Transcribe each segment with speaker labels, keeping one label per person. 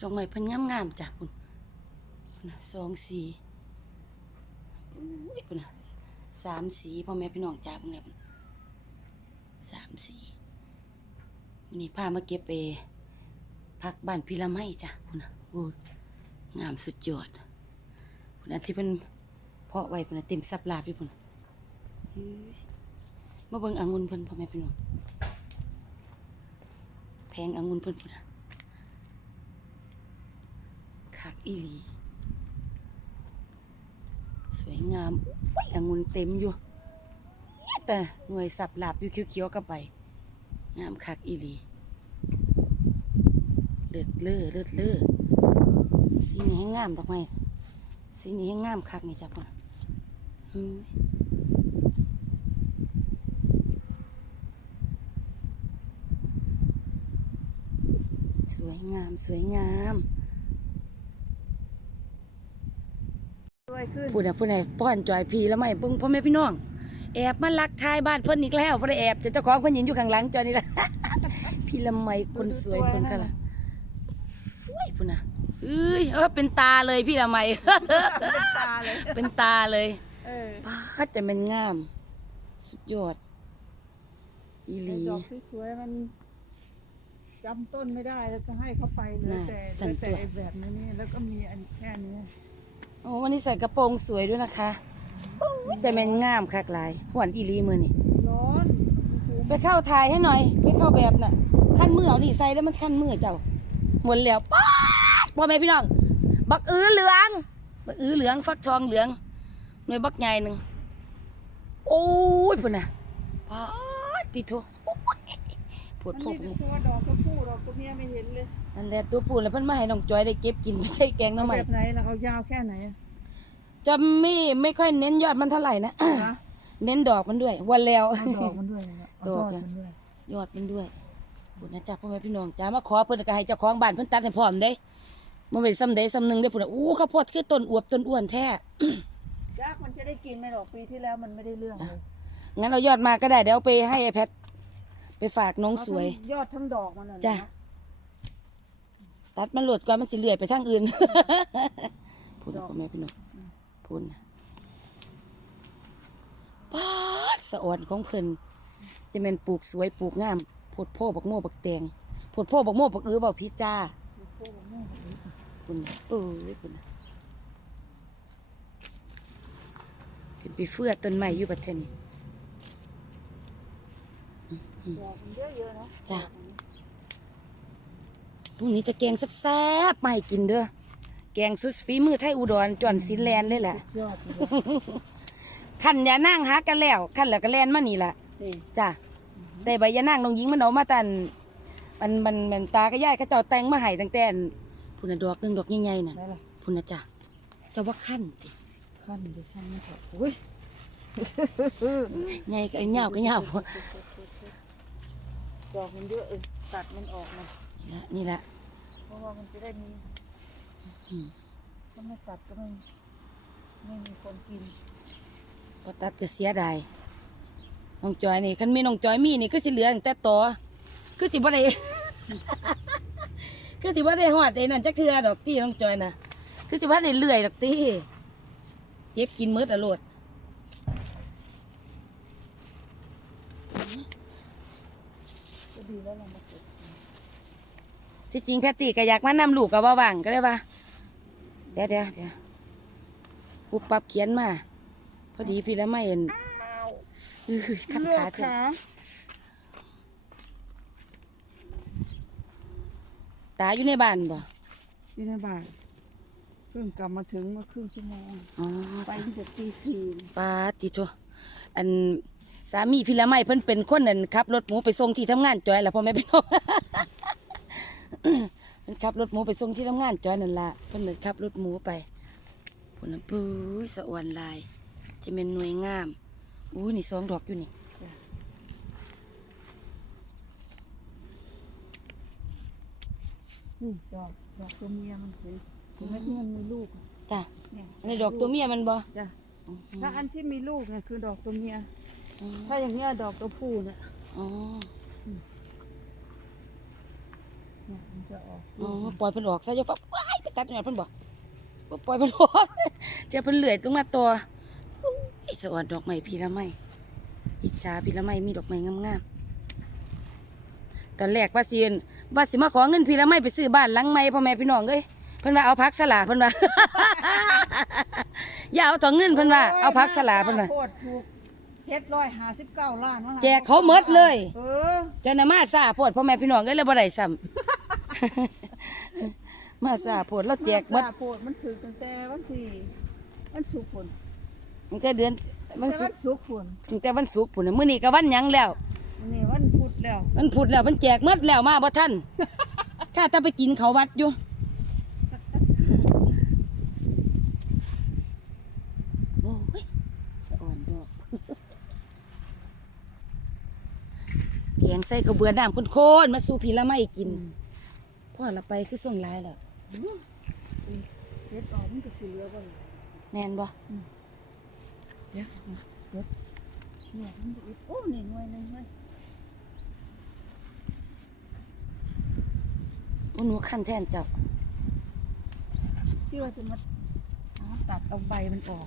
Speaker 1: ดอกไม้เพิ่นงามๆจ้ะพุ่นะสองสีอุ้ยพุ่นนะสามสีพ่อแม่พี่น้องจ้าเพิ่นน่ะพุ่นสามสีวันนี้พามาเก็บไปพักบ้านพีละไม้จ้ะพุ่นนะโอ้ยงามสุดยอดพุ่นอันที่เพิ่นเพาะไว้พุ่นนะเต็มสับลาบอยู่พุ่นเฮ้ยมาเบิ่งองุ่นเพิ่นพ่อแม่พี่น้องแพงองุ่นเพิ่นพุ่นนะ คัก อีหลี สวยงามอุ้ยองุ่นเต็มอยู่แต่หน่วยสับหลาบอยู่เขียวๆกับใบงามคักอีหลี เลือดเลือเลือดเลือสีนี้ให้งามดอกไม้สีนี้ให้งามคักนี่จ้ะพ่อเฮ้ยสวยงาม สวยงาม
Speaker 2: วยขึ้น
Speaker 1: พูดนะพูดนะป้อนจอยพีแล้วไม่เบิ่งพ่อแม่พี่น้อง แอบมาลักทายบ้านเพิ่นอีกแล้วบ่ได้แอบจะเจ้าของเพิ่นยืนอยู่ข้างหลังจอยนี่ละพี่ละไมคนสวยคนค่ะล่ะอุ้ยพูดนะเอ้ยเออเป็นตาเลยพี่ละไม
Speaker 2: ตาเลย
Speaker 1: เป็นตาเลย
Speaker 2: เออ
Speaker 1: ป้าดแต่มันงาม สุดยอด อีห
Speaker 2: ไอ้
Speaker 1: ลี
Speaker 2: ดอกที่สวยมันจำต้นไม่ได้แล้วก็ให้เขาไปเหลย
Speaker 1: น่ะ
Speaker 2: แต่
Speaker 1: สั่น
Speaker 2: แต่
Speaker 1: ตัว
Speaker 2: ไอ้แบบนี้นี่แล้วก็มีอันแค่นี้
Speaker 1: โอ้วันนี้ใส่กระโปรงสวยด้วยนะคะอุ้ยแต่มันงามคักหลายหวนอีหลีมือนี่
Speaker 2: ร้อนคือ
Speaker 1: ไปเข้าถ่ายให้หน่อยไปเข้าแบบน่ะขั้นมือเอานี่ใส่แล้วมันขั้นมือเจ้าหมดแล้วป๊าดพ่อแม่พี่น้องบักอื้อเหลืองบักอื้อเหลืองฟักทองเหลืองหน่วยบักใหญ่หนึ่งโอ้ยพุ่นน่ะป๊าดติโทปว ด
Speaker 2: มัน
Speaker 1: พว
Speaker 2: มี
Speaker 1: ก
Speaker 2: แต่ตัวดอกตัวผู้ดอกตัวเมียไม่เห็นเลย
Speaker 1: นั่นแหละตัวพูดแล้วเพิ่นมาให้น้องจอยได้เก็บกินไม่ใช่แกงหน้ำใหม่
Speaker 2: แบบไหนเราเอายาวแค่ไหนอะ
Speaker 1: จะไม่ไม่ค่อยเน้นยอดมันเท่าไหร่นะ
Speaker 2: นะ
Speaker 1: เน้นดอกมันด้วย วันแล้ว
Speaker 2: เอาดอกมันด้วยนะเอา
Speaker 1: ด
Speaker 2: ด
Speaker 1: อ
Speaker 2: อกก
Speaker 1: อะ
Speaker 2: มันด้วย
Speaker 1: ยอดมันด้วยบุญนะจ๊ะพ่อแม่พี่น้องจ้ามาขอเพิ่นก็ให้เจ้าของบ้านเพิ่นตัดให้พร้อมเด้มันเป็นซ้ำใดซ้ำหนึงได้พุ่นน่ะอู้ข้าวโพดคือต้นอวบต้นอ้วนแท้
Speaker 2: ยากมันจะได้กินไหมดอกปีที่แล้วมันไม่ได้เรื่องเลย
Speaker 1: งั้นเอายอดมาก็ได้เดี๋ยวเอาไปให้ไอแพท ไปฝากน้องสวย
Speaker 2: เอาทั้งยอดทั้งดอกมันน่ะนะ
Speaker 1: จ้ะตัดมันหลดก่อนมันสิเลื่อยไปทางอื่น พูดนะพ่อแม่พี่น้องพูดนะป๊าดสะอ่อนของเพิ่นจะเป็นปลูกสวยปลูกงามโพดโพบักโม่บักแตงโพดโพบักโม่บักเอือบ่พี่จ้าคุณน่ะเออคุณน่ะขึ้นไปเฟื่อต้นไม้อยู่บัดเทอนี่
Speaker 2: ดอกมัน เยอะๆเนาะ
Speaker 1: จ้ะพรุ่งนี้จะแกงแซ่บๆมาให้กินเด้อแกงสุดฝีมือไทยอุดรจอนสินแลนเลยแหละ
Speaker 2: ยอดเลย
Speaker 1: ขันอย่านั่งหากันแล้วขันแล้วก็แลนมานี่ล่ะ
Speaker 2: นี่
Speaker 1: จ้ะแต่ใบยานั่งน้องหญิงมันเอามาตันมันมันมันตาก็ย่ายเขาเจ้าแต่งมาให้ตั้งแต่อันพุ่นน่ะดอกหนึงดอกใหญ่ๆน่ะ
Speaker 2: ได้ละ
Speaker 1: พุ่นน่ะจ้ะเจ้าว่าขั้นติ
Speaker 2: ขั้นเดี๋ยวช่างไม่ถอดอุ้ย
Speaker 1: ใหญ่ก็ไอ้เหยาวก็เหยาว
Speaker 2: ดอกมันเยอะเออตัดมันออกมา
Speaker 1: นี่ละนี่ละ
Speaker 2: เพราะว่ามันจะได้มี
Speaker 1: อืม
Speaker 2: ถ้าไม่ตัดก็ไม่ไม่มีคนกิน
Speaker 1: พอตัดจะเสียดายน้องจอยนี่คันมีน้องจอยมีนี่คือสิเหลือตั้งแต่ต่อคือสิบ่ได้คือสิบ่ได้ฮอดไอ้นั่นจักเทื่อดอกตี้น้องจอยน่ะคือสิบ่ได้เลื่อยดอกตี้เก็บกินมื้อตลอด
Speaker 2: ก็ดีแล้วเรามาเก็บ
Speaker 1: ที่จริงแพตตี้ก็อยากมานำลูกกับว่าว่างก็เลยว่าเดี๋ยวเดี๋ยวเดี๋ยวปุ๊บปั๊บเขียนมา พอดีพี่แล้วไม่เห็นอื้อขัด
Speaker 2: เลือ
Speaker 1: ขา
Speaker 2: ด
Speaker 1: เถอะ
Speaker 2: ขา
Speaker 1: ตาอยู่ในบ้านบ่
Speaker 2: อยู่ในบ้านเพิ่งกลับมาถึงเมื่อครึ่งชั่วโมง
Speaker 1: อ๋อ
Speaker 2: ไป
Speaker 1: จ้ะ
Speaker 2: ตั้งแต่ตีสี่
Speaker 1: ปาติโตอันสามีพี่ละไม่เพิ่นเป็นคนนั่นขับรถหมูไปส่งที่ทำงานจอยล่ะพ่อแม่พี่น้อง เพิ่นขับรถหมูไปส่งที่ทำงานจอยนั่นล่ะเพิ่นเลยขับรถหมูไปพุ่นน่ะปุ้ยสะอวนหลาย จะเป็นหน่วยงามอู้นี่สองดอกอยู่นี่
Speaker 2: นี่ดอกดอกตัวเมียมันเห็นเห็นไหมที่มันมีลูกอะ
Speaker 1: จ้ะ
Speaker 2: เนี่ย
Speaker 1: อันนี้ดอกตัวเมียมันบ่
Speaker 2: จ้ะแล้วอันที่มีลูกเนี่ยคือดอกตัวเมีย
Speaker 1: อืม
Speaker 2: ถ้าอย่างเงี้ยดอกตัวผู้เนี่ย
Speaker 1: อ๋อ
Speaker 2: เนี่ยมันจะออก
Speaker 1: อ๋อปล่อยเพิ่นออกซะอย่าฟ้าว้ายไปตัดหน่อยเพิ่นบ่บ่ปล่อยเพิ่นออกเจะเพิ่นเลื่อยตรงมาตัวไอ้ยสะออนดอกไม้พีละไม้อิจฉาพีละไม้มีดอกไม้งามๆตอนแรกว่าสิเอิ้นว่าสิมาขอเงินพีละไม้ไปซื้อบ้านหลังใหม่พ่อแม่พี่น้องเอ้ยเพิ่นว่าเอาพักสลาเพิ่นว่าอย่าเอาต่อเงินเพิ่นว่าเอาพักสลาเพิ่นว่า
Speaker 2: โคตรถูกเฮ็ดร้อยห้าสิบเก้าล้านว่างั้น
Speaker 1: แจกเขาหมดเลย
Speaker 2: เออ
Speaker 1: เจ้าน่ะมาซาโพดพ่อแม่พี่น้องเอ้ยเลยบ่ได้ซ้ำ มาซาโพดแล้วแจกหมดา
Speaker 2: โพดมันถือตั้งแต่วันที่วันศุกร์พุ่น
Speaker 1: ตั้งแต่เดือนวันศุ
Speaker 2: วั
Speaker 1: ก
Speaker 2: น
Speaker 1: ร์
Speaker 2: ศุกร์พุ่น
Speaker 1: ตั้งแต่วันศุกร์พุ่นน่ะมื้อนี้ก็วันหยังแล้ว
Speaker 2: วันนี้วันพุธแล้ว
Speaker 1: มันพุดแล้วมันแจกหมดแล้วมาบ่ทันถ้าจะไปกินเขาววัดอยู่โอ้ยสะอ่อนดอกแกงใส่กระเบือน้ำข้นๆมาสู่พี่ละไม่กิน พ่อละไปคือส่งหลายแล้ว
Speaker 2: เฮ็ดออกมันก็สิเหลือบ่ล่ะ
Speaker 1: แม่นบ่
Speaker 2: เดี๋ยวเดี๋ยวเนี่ยมันจะอีกโอ้นี่หน่วยหนึงเว้ย
Speaker 1: อุ้หนูขั้นแทนเจ้า
Speaker 2: ที่ว่าจะมาหาตัดเอาใบมันออก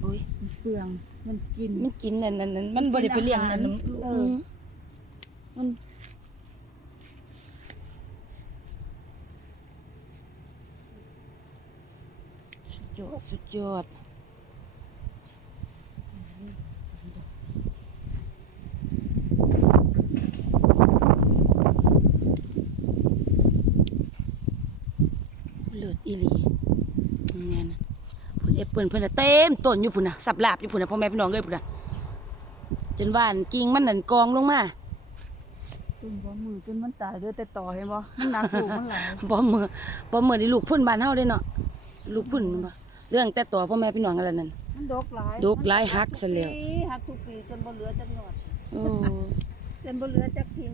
Speaker 1: โอ้ย
Speaker 2: มันเปลืองมันกิน
Speaker 1: มันกินนั่นนั่นนั่นมันบ่ได้ไปเลี้ยงนั่นน่ะ
Speaker 2: เออ
Speaker 1: มมัน ยอด สุดยอดเลือดอีหลีนี่นะพุ่นแอปเปิ้ลเพิ่นน่ะเต็มต้นอยู่พุ่นน่ะสับลาบอยู่พุ่นน่ะพ่อแม่พี่น้องเอ้ยพุ่นน่ะจนว่านกิ่งมันนั่นกองลงมา
Speaker 2: จนบ่มือจนมันตายเด้อแต่ต่อเห็นบ่มันหนักลูกมันหลาย
Speaker 1: บ่มือบ่มือที่ลูกพุ่นบ้านเฮาเด้เนาะลูกพุ่นแม่นบ่ เรื่องแต่ตัวพ่อแม่พี่น้องกันแล้วนั่น
Speaker 2: มันดกหลาย
Speaker 1: ดกหลายหักซะแล้ว
Speaker 2: ปีหักทุกปีจนบ่เหลือจักหนอด
Speaker 1: โอ้
Speaker 2: จนบ่เหลือจักพิง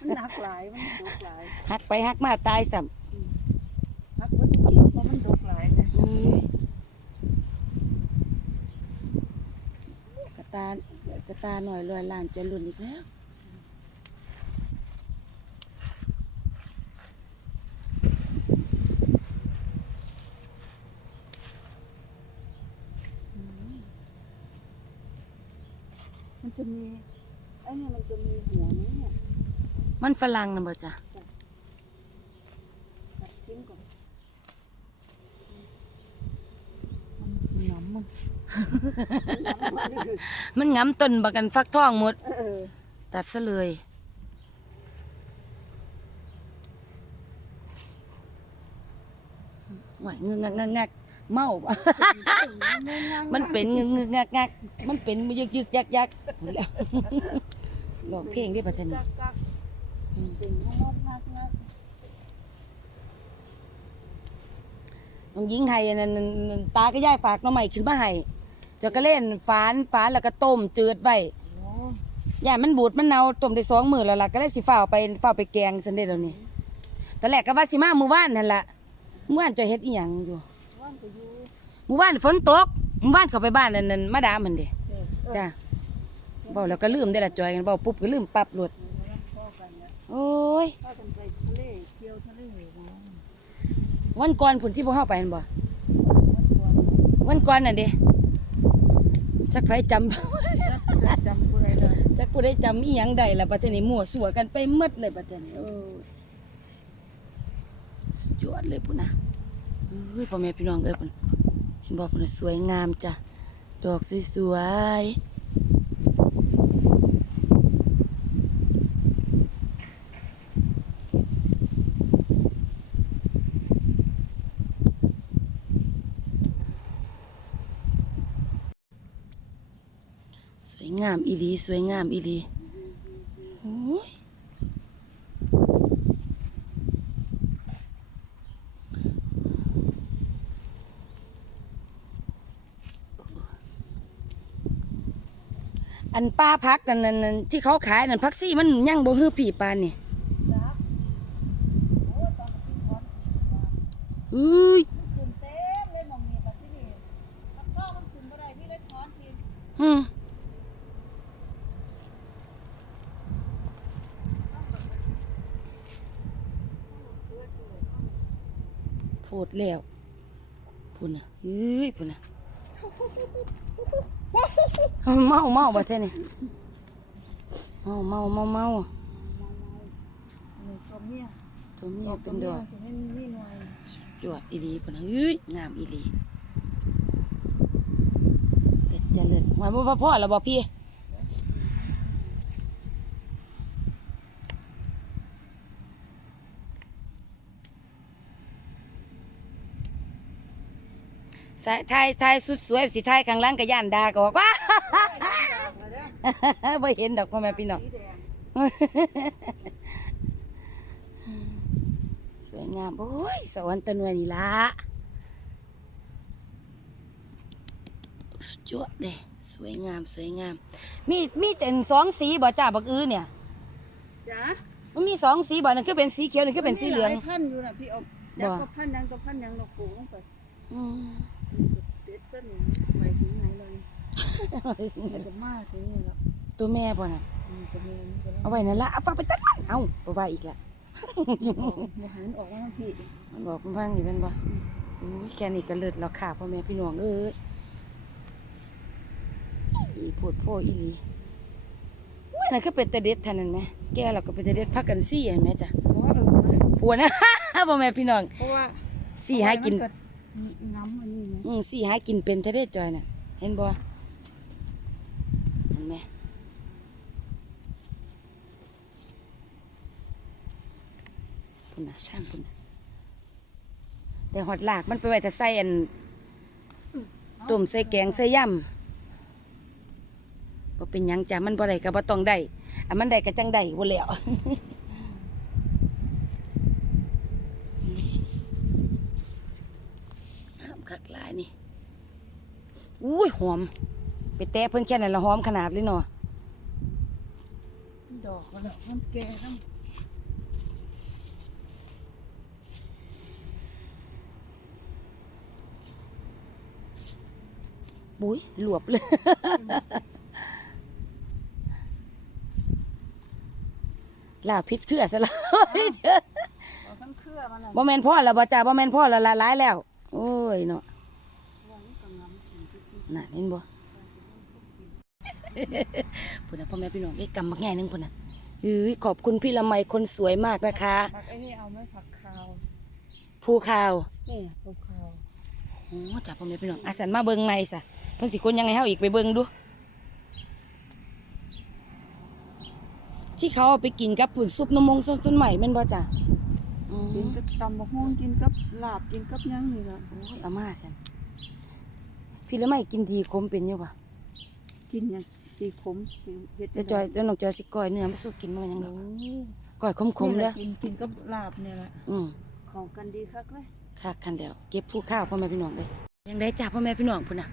Speaker 2: มันหนักหลายมันดกหลาย
Speaker 1: หักไปหักมาตายซ้ำ
Speaker 2: หักบ่ทุกปีเพราะมันดกหลายนะ
Speaker 1: เอ้ยกระตากระตาหน่อยลอยล้านจนหลุนอีกแล้ว
Speaker 2: มันจะมี ไอ้เนี่ยมันจะมีหัวนี้เนี่ย
Speaker 1: มันฝรั่งน่ะบ่จ้ะ
Speaker 2: ตัดทิ้งก่อนมันหนำมันหนำมันคือ
Speaker 1: มันงํต้นบักกันฟักทองหมด
Speaker 2: เออ
Speaker 1: ตัดซะเลย หวายงึกงักงักงักเมาบ่มันเป็นงึกงึกงักงักมันเป็นยึกยึกยักยัก แล้วร้องเพลงได้ปะจ๊ะนี่
Speaker 2: กักกัก
Speaker 1: อืม
Speaker 2: ติ่งงอกงักงัก
Speaker 1: น้องยิงไห้อันนั่นนั่นตาก็ย่ายฝากน้องใหม่ขึ้นมาให้เจ้าก็เล่นฝานฝานแล้วก็ต้มจืดไว้
Speaker 2: โอ้
Speaker 1: ย่ามันบูดมันเน่าต้มได้สองมื้อแล้วล่ะก็เลยสิฝ้าวไปฝ้าวไปแกงซั่นเด้อเดี๋ยวนี้ตอนแรกก็ว่าสิมามื้อวานนั่นล่ะมื้อวานเจะเฮ็ดอีหยังอยู่
Speaker 2: ว่านก็อยู่
Speaker 1: มื้อวานฝนตกมื้อวานเข้าไปบ้านนั่นนั่นมาดามมันเด้
Speaker 2: เออเออ
Speaker 1: จ้า เว้าแล้วก็ลืมได้ละจอยกันเว้าปุ๊บก็ลืมปั๊บโลด
Speaker 2: พ่อกันแล้ว
Speaker 1: โอ้ย
Speaker 2: พ่อกันไปทะเลเที่ยวทะเลนะ
Speaker 1: วันก่อนพุ่นที่พวกเฮาไปนั่นบ่
Speaker 2: วันก่อน
Speaker 1: วันก่อนน่ะเด้จักไผจำ
Speaker 2: จำผู้ใดได้
Speaker 1: จักผู้ใดจำอีหยังได้ล่ะบัดนี้มั่วสั่วกันไปหมดเลยบัดนี้โอ้สุดยอดเลยพุ่นนะเอ้ยพ่อแม่พี่น้องเอ้ยพุ่นเห็นบ่พุ่นสวยงามจ้ะดอกสวยๆามอีลีสวยงามอีลีโอ้ยอันป้าพักนั่นนั่นที่เขาขายนั่นพักซี่มันยังบ่ฮือผีปานนี่
Speaker 2: จ้าโอ้ตอนกินวัน
Speaker 1: อุ้ย
Speaker 2: ขึ้นเต็มเลยมองนี่แบบที่นี่มันเข้ามันขึ้นบ่ได้พี่เลยถอนที
Speaker 1: ฮึ โพ ดแล้วพุ่นน่ะเฮ้ยพุ่นน่ะเมาเมาบ่เท่นี่เมาเมาเมาเมา
Speaker 2: ตัวเมีย
Speaker 1: ตัวเมียเป็นดอกจวดอีหลีพุ่นน่ะเฮ้ยงามอีหลีเป็ดเจริญหวยบ่พ่อแล้วบ่พี่ สายทายทายสุดสวยสิทายข้างหล่างก็ย่านดาก็บอกว่า บ่เห็นดอกพ่อแม่พี่น้อง
Speaker 2: สีแดง
Speaker 1: สวยงาม โอ้ย สวรรค์ตะนวยนี่ละสุดยอดเลยสวยงามสวยงาม มีมีแต่สองสีบ่จ้าบักอื้อเนี่ย
Speaker 2: จ้า
Speaker 1: มันมีสองสีบ่นั่นคือเป็นสีเขียวนี่คือเป็นสีเหลือง
Speaker 2: มีายพันธุ์อยู่น่ะพี่เอา
Speaker 1: บ่
Speaker 2: จักก็พันธุ์หยังก็พันธุ์หยังนกปูลงไป
Speaker 1: อืม
Speaker 2: เด็ด ส้นนี้ไปถึงไหนเลยมันจะมากถึงนี่แล้ว
Speaker 1: ตัวแม่บ่น่ะ
Speaker 2: มันจะมีมันจะ
Speaker 1: เอาไว้นั่นละเอาฝากไปตัดมันเอาบ่ว่าอีกละ
Speaker 2: มันหันออกมาทั้งพี่
Speaker 1: มันบอกมันพังนี่เป็นบ่อุ้ยแค่นี้ก็เลิศแล้วค่ะพ่อแม่พี่น้องเอ้ยอีโพดโพอีหลีอุ้ยนั่นคือเป็นตะเด็ดเท่านั้นไหมแกเราก็เป็นตะเด็ดพักกันซี่เห็นไหมจ้ะ
Speaker 2: เพราะว่าเออ
Speaker 1: ผัวนะพ่อแม่พี่น้อง
Speaker 2: เพราะว่า
Speaker 1: สี่หากิน
Speaker 2: น้ำอันนี้นะ
Speaker 1: อืมสี่หากินเป็นทะเลจอยน่ะ เห็นบ่เห็นไหมพุ่นน่ะช่างพุ่นน่ะแต่หอดลากมันไปไว้ถ้าใส่อันต้มใส่แกงใส่ยำบ่เป็นหยังจ้ะมันบ่ได้ก็บ่ต้องได้อันมันได้ก็จังได้บ่แล้ว น้ำคักหลายนี่ อุ้ย หอม ไปแตะเพิ่นแค่นั้นละหอมขนาดเลยเนาะ
Speaker 2: ดอกมันอะมันแก่ทั้ง
Speaker 1: บุ้ยหลวบเลยลาพิษคืออะไร
Speaker 2: เอาทั้งเครือมันอะ
Speaker 1: บ่แม่นพ่อแล้วบ่จ้าบ่แม่นพ่อแล้วละลายแล้ว โอ้ยเนาะ
Speaker 2: วางกับงำกิ นทุกที
Speaker 1: น่ะเห็นบ่พุ่นน่ะพ่อแม่พี่น้องไอ้กำบักแง่หนึงพุ่นน่ะอุ้ยขอบคุณพี่ละไมคนสวยมากนะคะ
Speaker 2: ผักไอ้นี่เอาไหมผักคาว
Speaker 1: ภูข่าว
Speaker 2: นี่ผักคาว
Speaker 1: โอ้จ้าพ่อแม่พี่น้องอาสันมาเบิ่งใหม่ซะเพิ่นสิคนยังไงเฮาอีกไปเบิ่งดูที่เขาเอาไปกินกับปุ่นซุปน้ำมงส้นต้นใหม่แม่นบ่จ้ะอื
Speaker 2: กิน
Speaker 1: ม
Speaker 2: กับตำบักหุ่งกินกับลาบกินกับหยังนี่ละ
Speaker 1: โอ้ยเอามาสัน พี่ละไม่กินดีคมเป็นอยู่ปะ
Speaker 2: กินหยังตีขมเฮ็ด
Speaker 1: แต่จอยแต่น้องจอยสิก้อยเนื้อมาสู้กินมันยังด
Speaker 2: โอ้
Speaker 1: อกก้อยขมๆ
Speaker 2: นี่
Speaker 1: เด้
Speaker 2: แห
Speaker 1: อ
Speaker 2: ละกินกินกับลาบเนี่ยแหละ
Speaker 1: อืม
Speaker 2: เข้ากันดีคักเลย
Speaker 1: คักคันเดียวเก็บผู้ข้าวพ่อแม่พี่น้องเลยยังได้จ้าพ่อแม่พี่น้องพุ่นน่ะ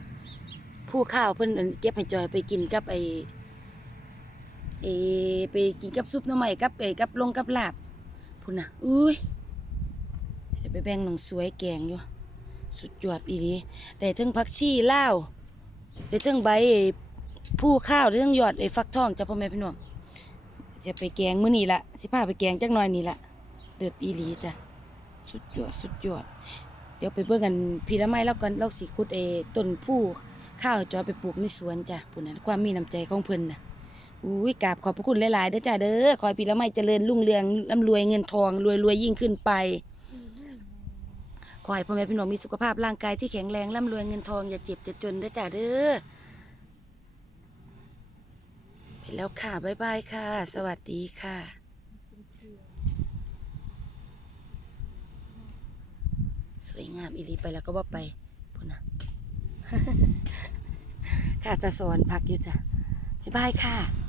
Speaker 1: ผู้ข้าวเพิ่นอั่นเก็บให้จอยไปกินกับไอ้เอไปกินกับซุปหน้ำใหม่กับไอ้กับลงกับลาบพุ่นน่ะอุ้ยจะไปแบ่งน้องสวยแกงอยู่ สุดยอดอีนี้ได้ทั้งผักชีลาวได้ทั้งใบผู้ข้าวได้ทั้งยอดไอ้ฟักทองจ้าพ่อแม่พี่น้องจะไปแกงมื้อนี้ละสิพาไปแกงจักหน่อยนี่ละเดือดอีหลีจ้ะสุดยอดสุดยอด เดี๋ยวไปเบิ่งกันพีละไม้แล้วกันเราสิขุดเอต้นผู้ข้าวจอยไปปลูกในสวนจ้ะปุ่นนั้นความมีน้ำใจของเพิ่นน่ะอุ้ยกราบขอบพระคุณหลายๆเด้อจ้าเด้อขอให้พีละไม้เจริญรุ่งเรืองร่ำรวยเงินทองรวยรวยยิ่งขึ้นไป ขอให้พ่อแม่พี่น้องมีสุขภาพร่างกายที่แข็งแรงร่ำรวยเงินทองอย่าเจ็บจะจนด้จ้าเด้อไปแล้วค่ะ บ๊ายบายค่ะ สวัสดีค่ะสวยงามอีลีไปแล้วก็ว่าไปพุ่นนะค่ะจะสอนพักอยู่จ้ะ บ๊ายบายค่ะ